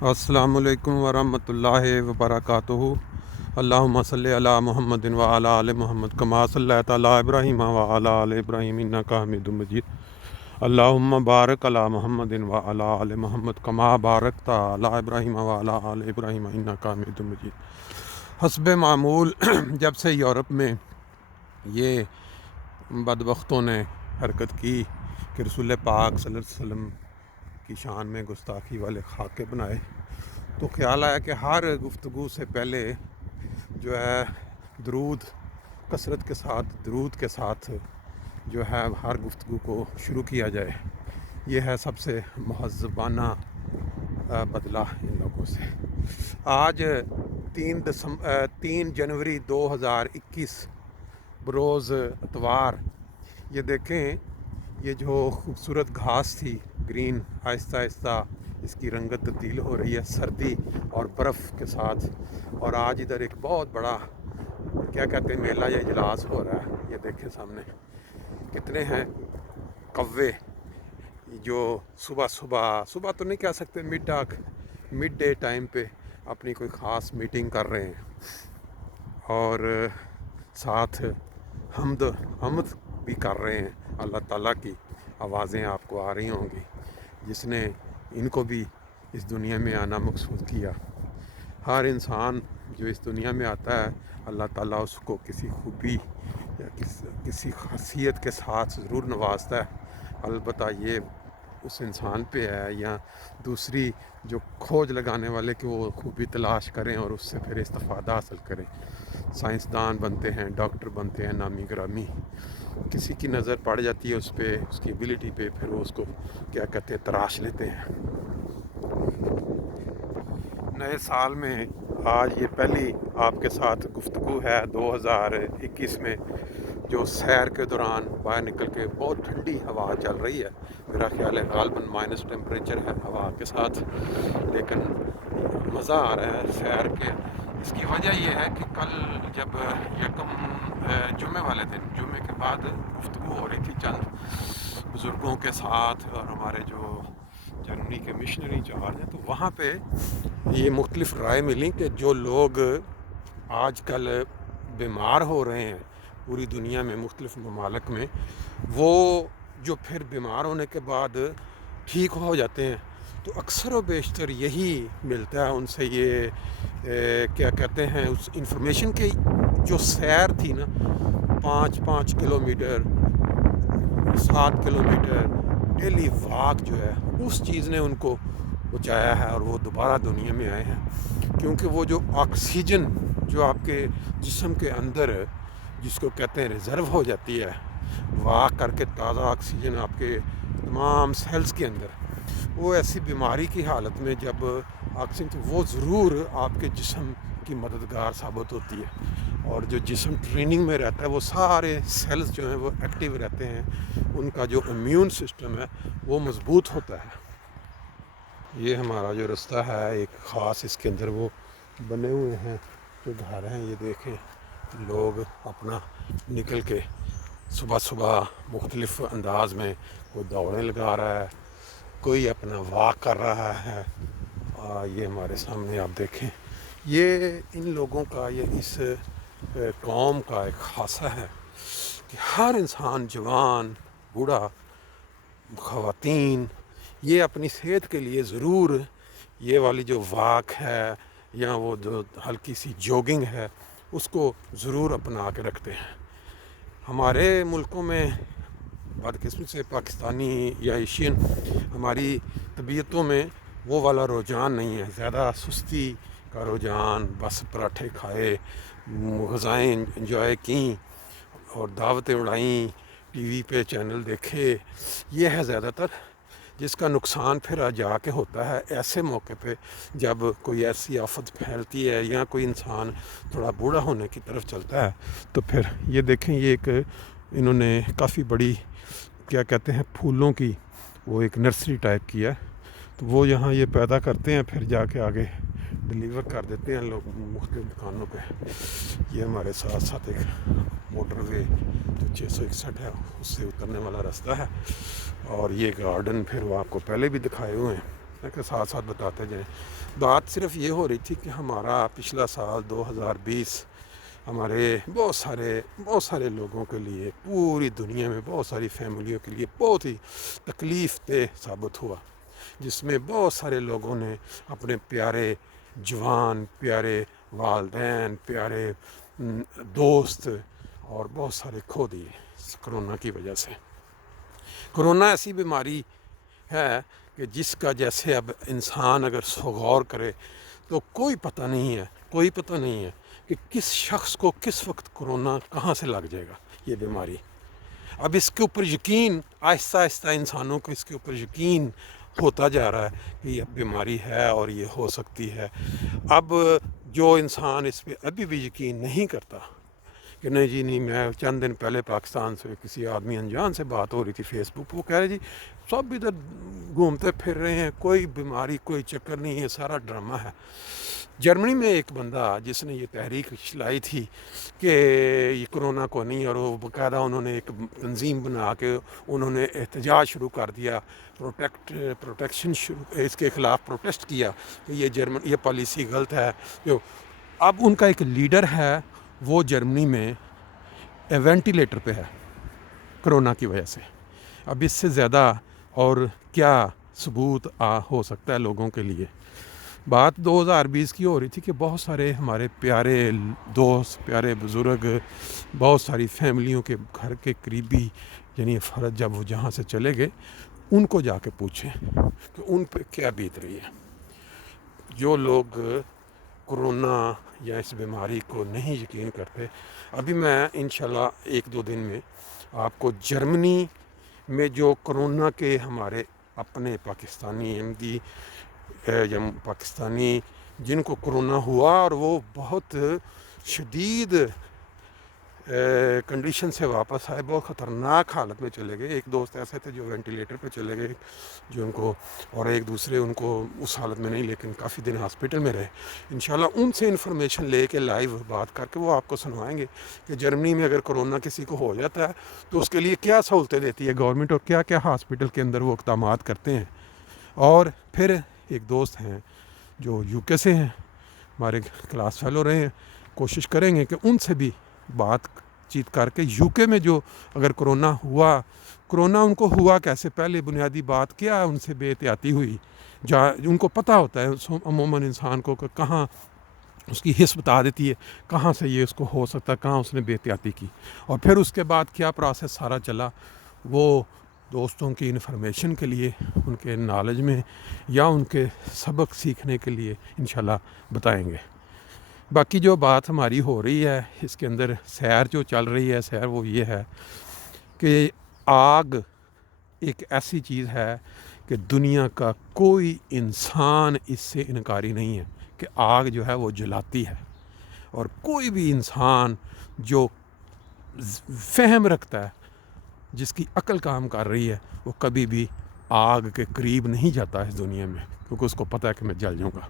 السلام علیکم ورحمۃ اللہ وبرکاتہ۔ اللہم صلی علی محمد وعلی آل محمد کما صلیت علی ابراہیم وعلی آل ابراہیم انک حمید مجید۔ اللہم بارک علی محمد وعلی آل محمد کما بارکت علی ابراہیم وعلی آل ابراہیم انک حمید مجید۔ حسب معمول جب سے یورپ میں یہ بدبختوں نے حرکت کی کہ رسول پاک صلی اللہ علیہ وسلم کی شان میں گستاخی والے خاکے بنائے، تو خیال آیا کہ ہر گفتگو سے پہلے جو ہے درود کثرت کے ساتھ درود کے ساتھ جو ہے ہر گفتگو کو شروع کیا جائے۔ یہ ہے سب سے مہذبانہ بدلہ ان لوگوں سے۔ آج 3 جنوری 2021 بروز اتوار، یہ دیکھیں یہ جو خوبصورت گھاس تھی گرین، آہستہ آہستہ اس کی رنگت تبدیل ہو رہی ہے سردی اور برف کے ساتھ۔ اور آج ادھر ایک بہت بڑا کیا کہتے ہیں میلہ یا اجلاس ہو رہا ہے۔ یہ دیکھیں سامنے کتنے ہیں کوے جو صبح تو نہیں کہہ سکتے، مڈ ڈے ٹائم پہ اپنی کوئی خاص میٹنگ کر رہے ہیں اور ساتھ حمد بھی کر رہے ہیں۔ اللہ تعالیٰ کی آوازیں آپ کو آ رہی ہوں گی، جس نے ان کو بھی اس دنیا میں آنا مقصود کیا۔ ہر انسان جو اس دنیا میں آتا ہے اللہ تعالیٰ اس کو کسی خوبی یا کسی خاصیت کے ساتھ ضرور نوازتا ہے۔ البتہ یہ اس انسان پہ ہے یا دوسری جو کھوج لگانے والے کہ وہ خوبی تلاش کریں اور اس سے پھر استفادہ حاصل کریں۔ سائنسدان بنتے ہیں، ڈاکٹر بنتے ہیں نامی گرامی، کسی کی نظر پڑ جاتی ہے اس پہ، اس کی ایبیلٹی پہ، پھر وہ اس کو کیا کہتے ہیں تراش لیتے ہیں۔ نئے سال میں آج یہ پہلی آپ کے ساتھ گفتگو ہے 2021 میں، جو سیر کے دوران باہر نکل کے بہت ٹھنڈی ہوا چل رہی ہے، میرا خیال ہے غالباً مائنس ٹیمپریچر ہے ہوا کے ساتھ، لیکن مزہ آ رہا ہے سیر کے۔ اس کی وجہ یہ ہے کہ کل جب جمعے والے دن، جمعے کے بعد گفتگو ہو رہی تھی چند بزرگوں کے ساتھ اور ہمارے جو جرمنی کے مشنری چارج ہیں، تو وہاں پہ یہ مختلف رائے ملی کہ جو لوگ آج کل بیمار ہو رہے ہیں پوری دنیا میں مختلف ممالک میں، وہ جو پھر بیمار ہونے کے بعد ٹھیک ہو جاتے ہیں، تو اکثر و بیشتر یہی ملتا ہے ان سے، یہ کیا کہتے ہیں اس انفارمیشن کی جو سیر تھی نا، 5 کلومیٹر 7 کلومیٹر ڈیلی واک جو ہے، اس چیز نے ان کو بچایا ہے اور وہ دوبارہ دنیا میں آئے ہیں۔ کیونکہ وہ جو آکسیجن جو آپ کے جسم کے اندر جس کو کہتے ہیں ریزرو ہو جاتی ہے واک کر کے، تازہ آکسیجن آپ کے تمام سیلز کے اندر، وہ ایسی بیماری کی حالت میں جب آکسیجن، وہ ضرور آپ کے جسم کی مددگار ثابت ہوتی ہے۔ اور جو جسم ٹریننگ میں رہتا ہے وہ سارے سیلز جو ہیں وہ ایکٹیو رہتے ہیں، ان کا جو امیون سسٹم ہے وہ مضبوط ہوتا ہے۔ یہ ہمارا جو رستہ ہے ایک خاص، اس کے اندر وہ بنے ہوئے ہیں جو گھر ہیں، یہ دیکھیں لوگ اپنا نکل کے صبح مختلف انداز میں وہ دوڑیں لگا رہا ہے، کوئی اپنا واک کر رہا ہے۔ یہ ہمارے سامنے آپ دیکھیں، یہ ان لوگوں کا، یہ اس قوم کا ایک خاصہ ہے کہ ہر انسان، جوان بوڑھا خواتین، یہ اپنی صحت کے لیے ضرور یہ والی جو واک ہے یا وہ جو ہلکی سی جوگنگ ہے اس کو ضرور اپنا کے رکھتے ہیں۔ ہمارے ملکوں میں بدقسمتی سے پاکستانی یا ایشین ہماری طبیعتوں میں وہ والا رجحان نہیں ہے، زیادہ سستی کا رجحان، بس پراٹھے کھائے، غذائیں انجوائے کیں اور دعوتیں اڑائیں، ٹی وی پہ چینل دیکھے، یہ ہے زیادہ تر، جس کا نقصان پھر جا کے ہوتا ہے ایسے موقع پہ جب کوئی ایسی آفت پھیلتی ہے یا کوئی انسان تھوڑا بوڑھا ہونے کی طرف چلتا ہے۔ تو پھر یہ دیکھیں، یہ ایک انہوں نے کافی بڑی کیا کہتے ہیں پھولوں کی وہ ایک نرسری ٹائپ کی ہے، تو وہ یہاں یہ پیدا کرتے ہیں، پھر جا کے آگے ڈیلیور کر دیتے ہیں لوگ مختلف دکانوں پہ۔ یہ ہمارے ساتھ ایک موٹر وے جو 661 ہے اس سے اترنے والا راستہ ہے، اور یہ گارڈن پھر وہ آپ کو پہلے بھی دکھائے ہوئے ہیں۔ کے ساتھ ساتھ بتاتے جائیں. بات صرف یہ ہو رہی تھی کہ ہمارا پچھلا سال 2020 ہمارے بہت سارے لوگوں کے لیے پوری دنیا میں بہت ساری فیملیوں کے لیے بہت ہی تکلیف دہ ثابت ہوا، جس میں بہت سارے لوگوں نے اپنے پیارے جوان، پیارے والدین، پیارے دوست اور بہت سارے کھو دیے کرونا کی وجہ سے. کرونا ایسی بیماری ہے کہ جس کا جیسے اب انسان اگر غور کرے تو کوئی پتہ نہیں ہے کہ کس شخص کو کس وقت کرونا کہاں سے لگ جائے گا یہ بیماری. اب اس کے اوپر یقین آہستہ آہستہ انسانوں کو اس کے اوپر یقین ہوتا جا رہا ہے کہ یہ بیماری ہے اور یہ ہو سکتی ہے. اب جو انسان اس پہ ابھی بھی یقین نہیں کرتا کہ نہیں جی نہیں، میں چند دن پہلے پاکستان سے کسی آدمی انجان سے بات ہو رہی تھی فیس بک، وہ کہہ رہے جی سب ادھر گھومتے پھر رہے ہیں، کوئی بیماری کوئی چکر نہیں ہے، سارا ڈرامہ ہے. جرمنی میں ایک بندہ جس نے یہ تحریک چلائی تھی کہ یہ کرونا کو نہیں، اور وہ باقاعدہ انہوں نے ایک تنظیم بنا کے انہوں نے احتجاج شروع کر دیا، پروٹیکشن اس کے خلاف پروٹیسٹ کیا کہ یہ پالیسی غلط ہے. اب ان کا ایک لیڈر ہے، وہ جرمنی میں وینٹیلیٹر پہ ہے کرونا کی وجہ سے. اب اس سے زیادہ اور کیا ثبوت ہو سکتا ہے لوگوں کے لیے. بات 2020 کی ہو رہی تھی کہ بہت سارے ہمارے پیارے دوست، پیارے بزرگ، بہت ساری فیملیوں کے گھر کے قریبی یعنی فرد جب وہ جہاں سے چلے گئے ان کو جا کے پوچھیں کہ ان پہ کیا بیت رہی ہے. جو لوگ کرونا یا اس بیماری کو نہیں یقین کرتے، ابھی میں انشاءاللہ 1-2 دن میں آپ کو جرمنی میں جو کرونا کے ہمارے اپنے پاکستانی انتی یا پاکستانی جن کو کرونا ہوا اور وہ بہت شدید کنڈیشن سے واپس آئے، بہت خطرناک حالت میں چلے گئے. ایک دوست ایسے تھے جو وینٹیلیٹر پہ چلے گئے جو ان کو، اور ایک دوسرے ان کو اس حالت میں نہیں لیکن کافی دن ہاسپٹل میں رہے. انشاءاللہ ان سے انفارمیشن لے کے لائیو بات کر کے وہ آپ کو سنوائیں گے کہ جرمنی میں اگر کرونا کسی کو ہو جاتا ہے تو اس کے لیے کیا سہولتیں دیتی ہے گورنمنٹ اور کیا کیا ہاسپٹل کے اندر وہ اقدامات کرتے ہیں. اور پھر ایک دوست ہیں جو UK سے ہیں، ہمارے کلاس فیلو رہے ہیں، کوشش کریں گے کہ ان سے بھی بات چیت کر کے UK میں جو اگر کرونا ان کو ہوا کیسے، پہلے بنیادی بات کیا ان سے بے احتیاطی ہوئی. ان کو پتہ ہوتا ہے عموماً انسان کو کہ کہاں اس کی حس بتا دیتی ہے کہاں سے یہ اس کو ہو سکتا ہے، کہاں اس نے بے احتیاطی کی، اور پھر اس کے بعد کیا پروسیس سارا چلا وہ دوستوں کی انفارمیشن کے لیے، ان کے نالج میں یا ان کے سبق سیکھنے کے لیے انشاءاللہ بتائیں گے. باقی جو بات ہماری ہو رہی ہے اس کے اندر سیر جو چل رہی ہے، سیر وہ یہ ہے کہ آگ ایک ایسی چیز ہے کہ دنیا کا کوئی انسان اس سے انکاری نہیں ہے کہ آگ جو ہے وہ جلاتی ہے، اور کوئی بھی انسان جو فہم رکھتا ہے، جس کی عقل کام کر رہی ہے، وہ کبھی بھی آگ کے قریب نہیں جاتا اس دنیا میں، کیونکہ اس کو پتہ ہے کہ میں جل جاؤں گا.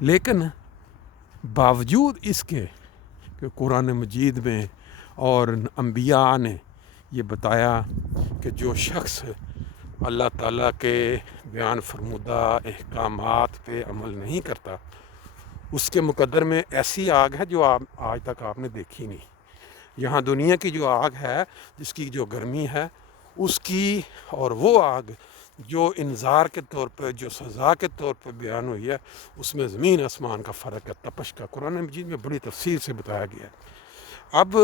لیکن باوجود اس کے کہ قرآن مجید میں اور انبیاء نے یہ بتایا کہ جو شخص اللہ تعالیٰ کے بیان فرمودہ احکامات پہ عمل نہیں کرتا، اس کے مقدر میں ایسی آگ ہے جو آج تک آپ نے دیکھی نہیں. یہاں دنیا کی جو آگ ہے، جس کی جو گرمی ہے، اس کی اور وہ آگ جو انذار کے طور پہ، جو سزا کے طور پہ بیان ہوئی ہے، اس میں زمین آسمان کا فرق ہے، تپش کا. قرآن مجید میں بڑی تفصیل سے بتایا گیا ہے. اب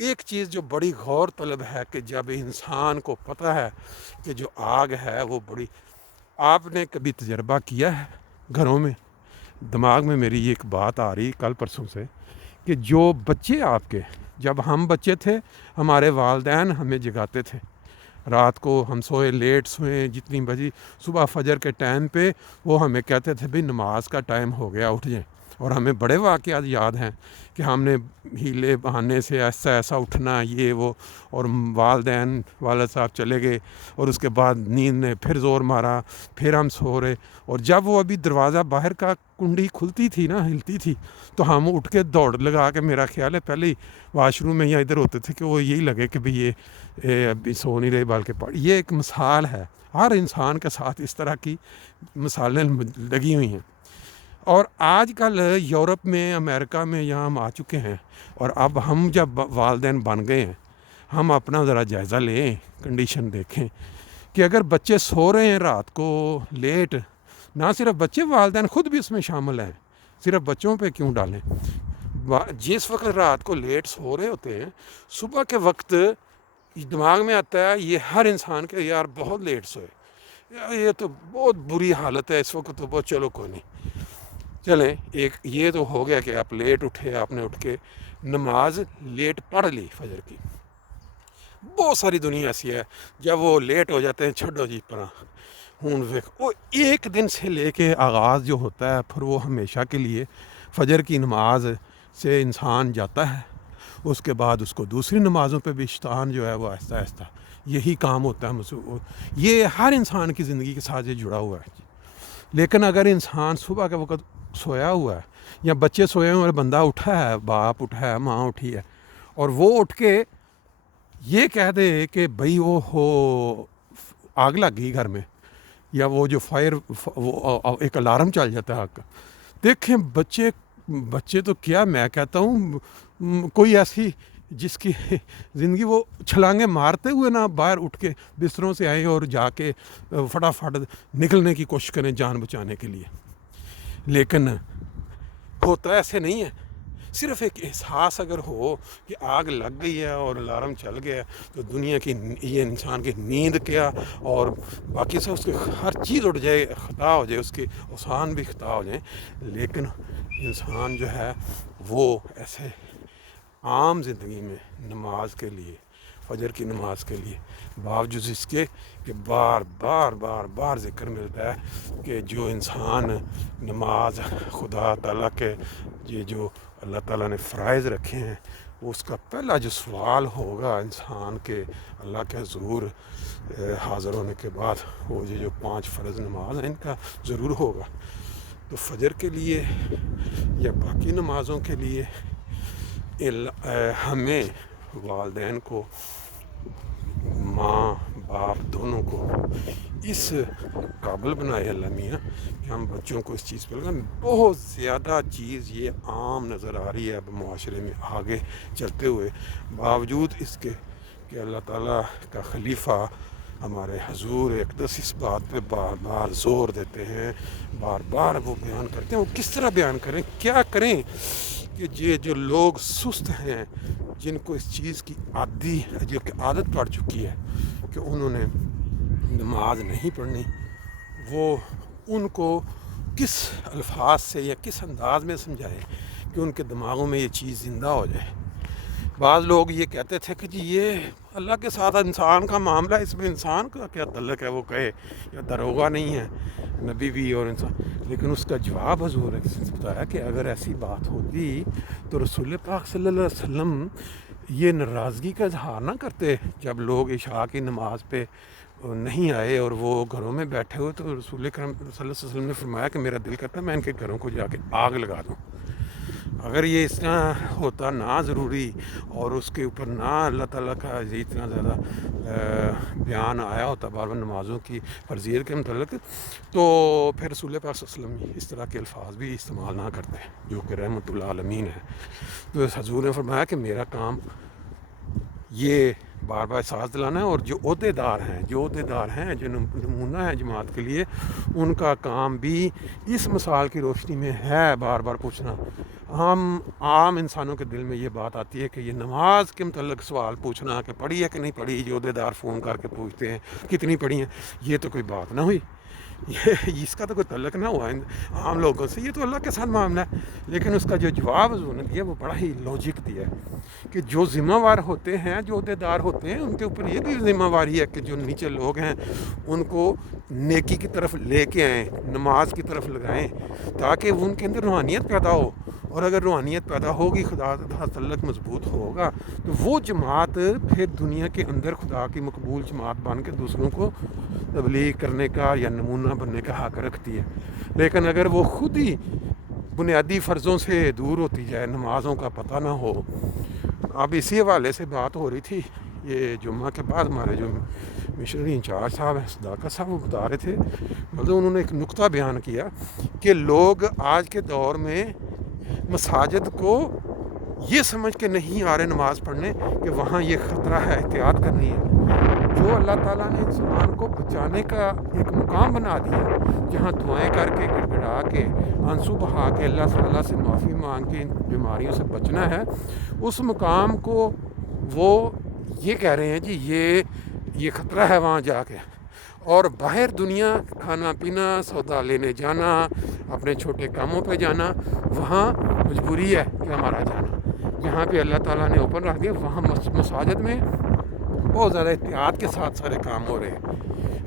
ایک چیز جو بڑی غور طلب ہے کہ جب انسان کو پتہ ہے کہ جو آگ ہے وہ بڑی، آپ نے کبھی تجربہ کیا ہے گھروں میں؟ دماغ میں میری یہ ایک بات آ رہی کل پرسوں سے کہ جو بچے آپ کے، جب ہم بچے تھے ہمارے والدین ہمیں جگاتے تھے، رات کو ہم سوئے لیٹ سوئیں جتنی بجی، صبح فجر کے ٹائم پہ وہ ہمیں کہتے تھے بھئی نماز کا ٹائم ہو گیا، اٹھ جائیں. اور ہمیں بڑے واقعات یاد ہیں کہ ہم نے ہیلے بہانے سے ایسا اٹھنا یہ وہ، اور والد صاحب چلے گئے اور اس کے بعد نیند نے پھر زور مارا، پھر ہم سو رہے، اور جب وہ ابھی دروازہ باہر کا کنڈی کھلتی تھی نا، ہلتی تھی، تو ہم اٹھ کے دوڑ لگا کے، میرا خیال ہے پہلے ہی واش روم میں یا ادھر ہوتے تھے کہ وہ یہی لگے کہ بھئی یہ ابھی سو نہیں رہے بلکہ پڑھ. یہ ایک مثال ہے، ہر انسان کے ساتھ اس طرح کی مثالیں لگی ہوئی ہیں. اور آج کل یورپ میں، امریکہ میں یہاں ہم آ چکے ہیں، اور اب ہم جب والدین بن گئے ہیں، ہم اپنا ذرا جائزہ لیں، کنڈیشن دیکھیں کہ اگر بچے سو رہے ہیں رات کو لیٹ، نہ صرف بچے، والدین خود بھی اس میں شامل ہیں، صرف بچوں پہ کیوں ڈالیں. جس وقت رات کو لیٹ سو رہے ہوتے ہیں، صبح کے وقت دماغ میں آتا ہے یہ ہر انسان کے، یار بہت لیٹ سوئے، یہ تو بہت بری حالت ہے اس وقت، تو بہت چلو کوئی نہیں، چلیں ایک یہ تو ہو گیا کہ آپ لیٹ اٹھے، آپ نے اٹھ کے نماز لیٹ پڑھ لی فجر کی. بہت ساری دنیا ایسی ہے جب وہ لیٹ ہو جاتے ہیں، چھڈو جی پرا وہ ایک دن سے لے کے آغاز جو ہوتا ہے، پھر وہ ہمیشہ کے لیے فجر کی نماز سے انسان جاتا ہے. اس کے بعد اس کو دوسری نمازوں پہ بھی اشتہان جو ہے وہ آہستہ آہستہ یہی کام ہوتا ہے. یہ ہر انسان کی زندگی کے ساتھ یہ جڑا ہوا ہے. لیکن اگر انسان صبح کے وقت سویا ہوا ہے، یا بچے سوئے ہوئے، بندہ اٹھا ہے، باپ اٹھا ہے، ماں اٹھی ہے، اور وہ اٹھ کے یہ کہہ دے کہ بھئی وہ ہو آگ لگ گئی گھر میں، یا وہ جو وہ ایک الارم چل جاتا ہے آگ کا. دیکھیں بچے تو کیا، میں کہتا ہوں کوئی ایسی جس کی زندگی وہ چھلانگیں مارتے ہوئے نہ باہر اٹھ کے بستروں سے آئیں اور جا کے فٹافٹ نکلنے کی کوشش کریں جان بچانے کے لیے. لیکن ہوتا ایسے نہیں ہے. صرف ایک احساس اگر ہو کہ آگ لگ گئی ہے اور الارم چل گیا، تو دنیا کی یہ انسان کی نیند کیا اور باقی سے اس کی ہر چیز اٹھ جائے، خطا ہو جائے، اس کے اوسان بھی خطا ہو جائیں. لیکن انسان جو ہے وہ ایسے عام زندگی میں نماز کے لیے، فجر کی نماز کے لیے، باوجود اس کے کہ بار بار ذکر ملتا ہے کہ جو انسان نماز خدا تعالیٰ کے یہ جو اللہ تعالیٰ نے فرائض رکھے ہیں، اس کا پہلا جو سوال ہوگا انسان کے اللہ کے حضور حاضر ہونے کے بعد، وہ جو 5 فرض نماز ہیں ان کا ضرور ہوگا. تو فجر کے لیے یا باقی نمازوں کے لیے ہمیں والدین کو، ماں باپ دونوں کو اس قابل بنائے اللہ میاں کہ ہم بچوں کو اس چیز پہ لگائیں. بہت زیادہ چیز یہ عام نظر آ رہی ہے اب معاشرے میں آگے چلتے ہوئے، باوجود اس کے کہ اللہ تعالیٰ کا خلیفہ ہمارے حضور اقدس اس بات پہ بار بار زور دیتے ہیں، بار بار وہ بیان کرتے ہیں. وہ کس طرح بیان کریں، کیا کریں کہ یہ جو لوگ سست ہیں، جن کو اس چیز کی عادت پڑ چکی ہے کہ انہوں نے نماز نہیں پڑھنی، وہ ان کو کس الفاظ سے یا کس انداز میں سمجھائے کہ ان کے دماغوں میں یہ چیز زندہ ہو جائے. بعض لوگ یہ کہتے تھے کہ جی یہ اللہ کے ساتھ انسان کا معاملہ، اس میں انسان کا کیا تعلق ہے، وہ کہے یا دروغہ نہیں ہے نبی بھی اور انسان. لیکن اس کا جواب حضور نے بتایا کہ اگر ایسی بات ہوتی تو رسول پاک صلی اللہ علیہ وسلم یہ ناراضگی کا اظہار نہ کرتے جب لوگ عشاء کی نماز پہ نہیں آئے اور وہ گھروں میں بیٹھے ہوئے. تو رسول کرم صلی اللہ علیہ وسلم نے فرمایا کہ میرا دل کرتا ہے میں ان کے گھروں کو جا کے آگ لگا دوں. اگر یہ اس طرح ہوتا نہ ضروری، اور اس کے اوپر نہ اللہ تعالیٰ کا اتنا زیادہ بیان آیا ہوتا بار بار نمازوں کی فرضیت کے متعلق، تو پھر رسول پاک صلی اللہ علیہ وسلم اس طرح کے الفاظ بھی استعمال نہ کرتے جو کہ رحمت اللہ عالمین ہے. تو حضور نے فرمایا کہ میرا کام یہ بار بار احساس دلانا ہے، اور جو عہدیدار ہیں جو نمونہ ہیں جماعت کے لیے، ان کا کام بھی اس مثال کی روشنی میں ہے بار بار پوچھنا. ہم عام انسانوں کے دل میں یہ بات آتی ہے کہ یہ نماز کے متعلق سوال پوچھنا کہ پڑھی ہے کہ نہیں پڑھی، جو عہدیدار فون کر کے پوچھتے ہیں کتنی پڑھی ہیں، یہ تو کوئی بات نہ ہوئی. یہ اس کا تو کوئی تعلق نہ ہوا عام لوگوں سے، یہ تو اللہ کے ساتھ معاملہ ہے. لیکن اس کا جو جواب انہوں نے دیا وہ بڑا ہی لاجک دیا ہے کہ جو ذمہ وار ہوتے ہیں، جو عہدیدار ہوتے ہیں، ان کے اوپر یہ بھی ذمہ واری ہے کہ جو نیچے لوگ ہیں ان کو نیکی کی طرف لے کے آئیں، نماز کی طرف لگائیں، تاکہ وہ ان کے اندر روحانیت پیدا ہو. اور اگر روحانیت پیدا ہوگی، خدا کا تعلق مضبوط ہوگا، تو وہ جماعت پھر دنیا کے اندر خدا کی مقبول جماعت بن کے دوسروں کو تبلیغ کرنے کا یا نمونہ بننے کا حق رکھتی ہے. لیکن اگر وہ خود ہی بنیادی فرضوں سے دور ہوتی جائے، نمازوں کا پتہ نہ ہو. اب اسی حوالے سے بات ہو رہی تھی یہ جمعہ کے بعد، ہمارے جو مشنری انچارج صاحب ہیں صداقت صاحب، وہ بتا رہے تھے، مطلب انہوں نے ایک نقطہ بیان کیا کہ لوگ آج کے دور میں مساجد کو یہ سمجھ کے نہیں آ رہے نماز پڑھنے کہ وہاں یہ خطرہ ہے، احتیاط کرنی ہے. جو اللہ تعالیٰ نے انسان کو بچانے کا ایک مقام بنا دیا، جہاں دعائیں کر کے، گڑ گڑا کے، آنسو بہا کے اللہ تعالیٰ سے معافی مانگ کے ان بیماریوں سے بچنا ہے، اس مقام کو وہ یہ کہہ رہے ہیں جی یہ خطرہ ہے وہاں جا کے. اور باہر دنیا کھانا پینا، سودا لینے جانا، اپنے چھوٹے کاموں پہ جانا، وہاں مجبوری ہے کہ ہمارا جانا. جہاں پہ اللہ تعالیٰ نے اوپن رکھ دیا، وہاں مساجد میں بہت زیادہ احتیاط کے ساتھ سارے کام ہو رہے ہیں.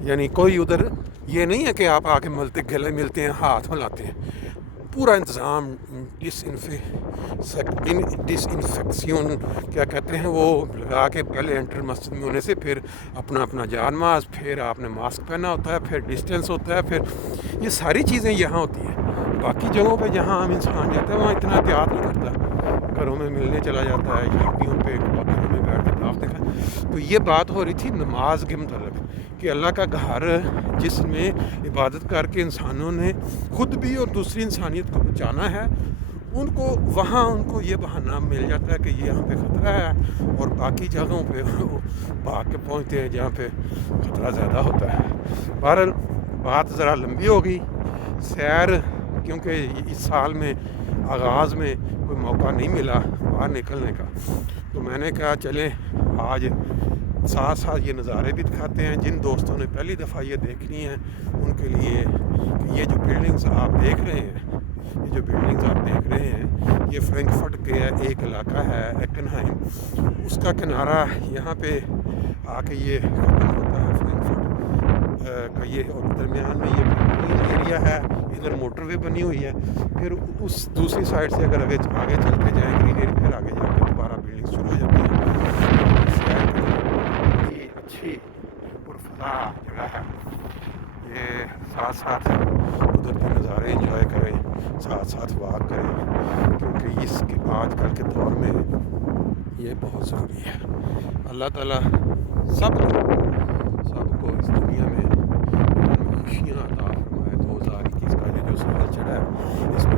یعنی کوئی ادھر یہ نہیں ہے کہ آپ آ کے گلے ملتے ہیں، ہاتھ ملاتے ہیں. پورا انتظام ڈس انفیکشن کیا کہتے ہیں وہ لگا کے، پہلے انٹر مسجد میں ہونے سے پھر اپنا جان ماسک، پھر آپ نے ماسک پہنا ہوتا ہے، پھر ڈسٹینس ہوتا ہے، پھر یہ ساری چیزیں یہاں ہوتی ہیں. باقی جگہوں پہ جہاں ہم انسان جاتا ہے وہاں اتنا احتیاط نہیں کرتا، گھروں میں ملنے چلا جاتا ہے، شادیوں پہ گھروں میں بیٹھ کے دعوت دیکھا. تو یہ بات ہو رہی تھی نماز کے متعلق کہ اللہ کا گھر جس میں عبادت کر کے انسانوں نے خود بھی اور دوسری انسانیت کو بچانا ہے، ان کو وہاں ان کو یہ بہانہ مل جاتا ہے کہ یہ یہاں پہ خطرہ ہے، اور باقی جگہوں پہ وہ بھاگ کے پہنچتے ہیں جہاں پہ خطرہ زیادہ ہوتا ہے. بہرحال بات ذرا لمبی ہو گئی. سیر کیونکہ اس سال میں آغاز میں کوئی موقع نہیں ملا باہر نکلنے کا، تو میں نے کہا چلیں آج ساتھ ساتھ یہ نظارے بھی دکھاتے ہیں. جن دوستوں نے پہلی دفعہ یہ دیکھنی ہے ان کے لیے کہ یہ جو بلڈنگز آپ دیکھ رہے ہیں، یہ فرینکفرٹ کے ایک علاقہ ہے ایکنہائم، اس کا کنارہ یہاں پہ آ کے یہ ختم ہوتا ہے فرینکفرٹ کا یہ، اور درمیان میں یہ گرین ایریا ہے، ادھر موٹر وے بنی ہوئی ہے. پھر اس دوسری سائڈ سے اگر آگے چلتے جائیں گرین ایریا، پھر آگے جا کے دوبارہ بلڈنگ شروع ہو جاتی ہے. اچھی پرفضا جگہ ہے یہ. ساتھ ساتھ ادھر کے نظارے انجوائے کریں، ساتھ ساتھ واک کریں، کیونکہ اس کے آج کل کے دور میں یہ بہت ضروری ہے. اللہ تعالیٰ سب کو اس دنیا میں خوشیاں عطا فرمائے. 2021 کا یہ جو سال چڑھا ہے اس میں